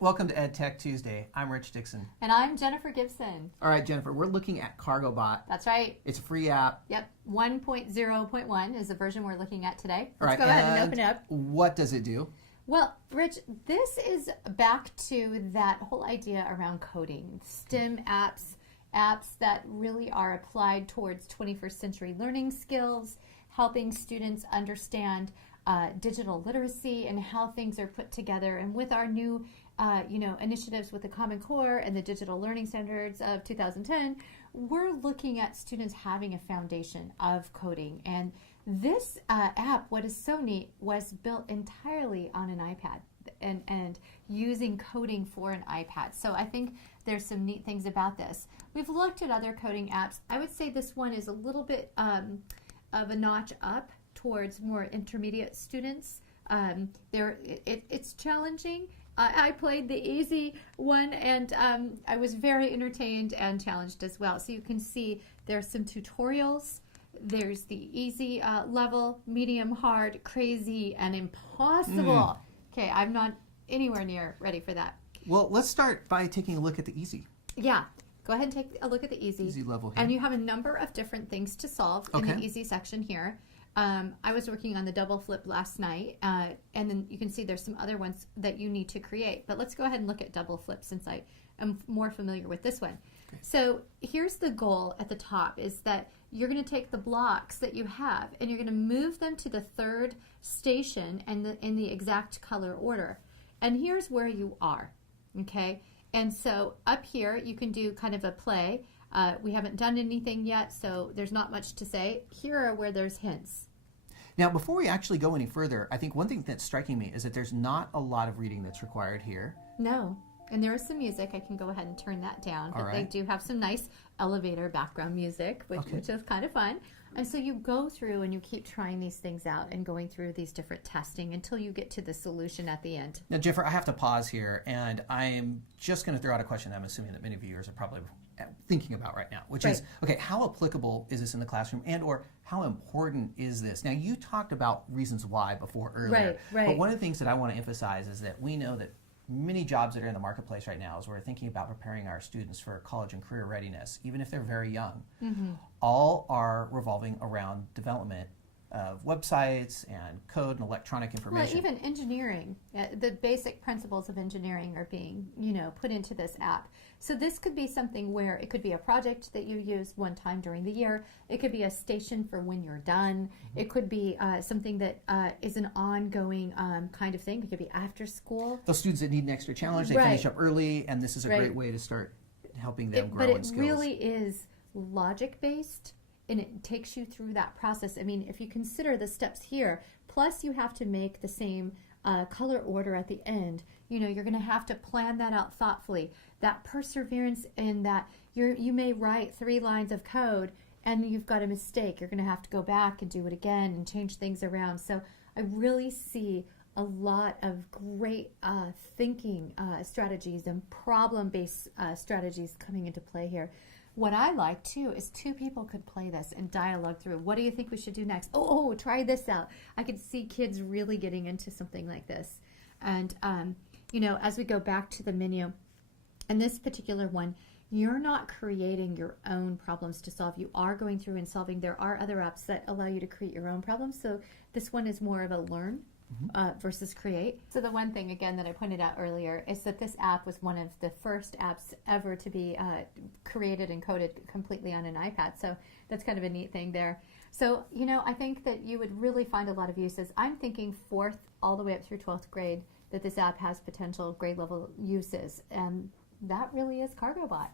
Welcome to EdTech Tuesday. I'm Rich Dixon. And I'm Jennifer Gibson. All right, Jennifer, we're looking at CargoBot. That's right. It's a free app. Yep. 1.0.1 is the version we're looking at today. All right, Let's go ahead and open it up. What does it do? Well, Rich, this is back to that whole idea around coding. STEM apps that really are applied towards 21st century learning skills, helping students understand digital literacy and how things are put together. And with our new initiatives with the Common Core and the Digital Learning Standards of 2010, we're looking at students having a foundation of coding. And this app, what is so neat, was built entirely on an iPad and using coding for an iPad. So I think there's some neat things about this. We've looked at other coding apps. I would say this one is a little bit of a notch up towards more intermediate students. It's challenging. I played the easy one, and I was very entertained and challenged as well. So you can see there's some tutorials. There's the easy level, medium, hard, crazy, and impossible. Okay, I'm not anywhere near ready for that. Well, let's start by taking a look at the easy. Yeah, go ahead and take a look at the easy. Easy level here. And you have a number of different things to solve in the easy section here. I was working on the double flip last night, and then you can see there's some other ones that you need to create. But let's go ahead and look at double flip since I am more familiar with this one. Okay. So here's the goal at the top, is that you're going to take the blocks that you have and you're going to move them to the third station and in the exact color order. And here's where you are, okay? And so up here you can do kind of a play. We haven't done anything yet, so there's not much to say. Here are where there's hints. Now, before we actually go any further, I think one thing that's striking me is that there's not a lot of reading that's required here. No, and there is some music. I can go ahead and turn that down. But they do have some nice elevator background music, which is kind of fun. And so you go through and you keep trying these things out and going through these different testing until you get to the solution at the end. Now, Jennifer, I have to pause here, and I'm just going to throw out a question that I'm assuming that many viewers are probably thinking about right now, which is, okay, how applicable is this in the classroom, and or how important is this? Now, you talked about reasons why before earlier, but one of the things that I want to emphasize is that we know that many jobs that are in the marketplace right now, as we're thinking about preparing our students for college and career readiness, even if they're very young, all are revolving around development of websites and code and electronic information. Well, even engineering, the basic principles of engineering are being, put into this app. So this could be something where it could be a project that you use one time during the year. It could be a station for when you're done. It could be something that is an ongoing kind of thing. It could be after school. Those students that need an extra challenge, they finish up early, and this is a great way to start helping them grow in skills. But it really is logic-based, and it takes you through that process. I mean, if you consider the steps here, plus you have to make the same color order at the end, you're going to have to plan that out thoughtfully. That perseverance in that you may write 3 lines of code and you've got a mistake. You're going to have to go back and do it again and change things around. So I really see a lot of great thinking strategies and problem-based strategies coming into play here. What I like, too, is 2 people could play this and dialogue through. What do you think we should do next? Oh, try this out. I could see kids really getting into something like this. And, as we go back to the menu, in this particular one, you're not creating your own problems to solve. You are going through and solving. There are other apps that allow you to create your own problems. So this one is more of a learn versus create. So the one thing, again, that I pointed out earlier is that this app was one of the first apps ever to be created and coded completely on an iPad. So that's kind of a neat thing there. So, I think that you would really find a lot of uses. I'm thinking 4th all the way up through 12th grade that this app has potential grade level uses. And that really is CargoBot.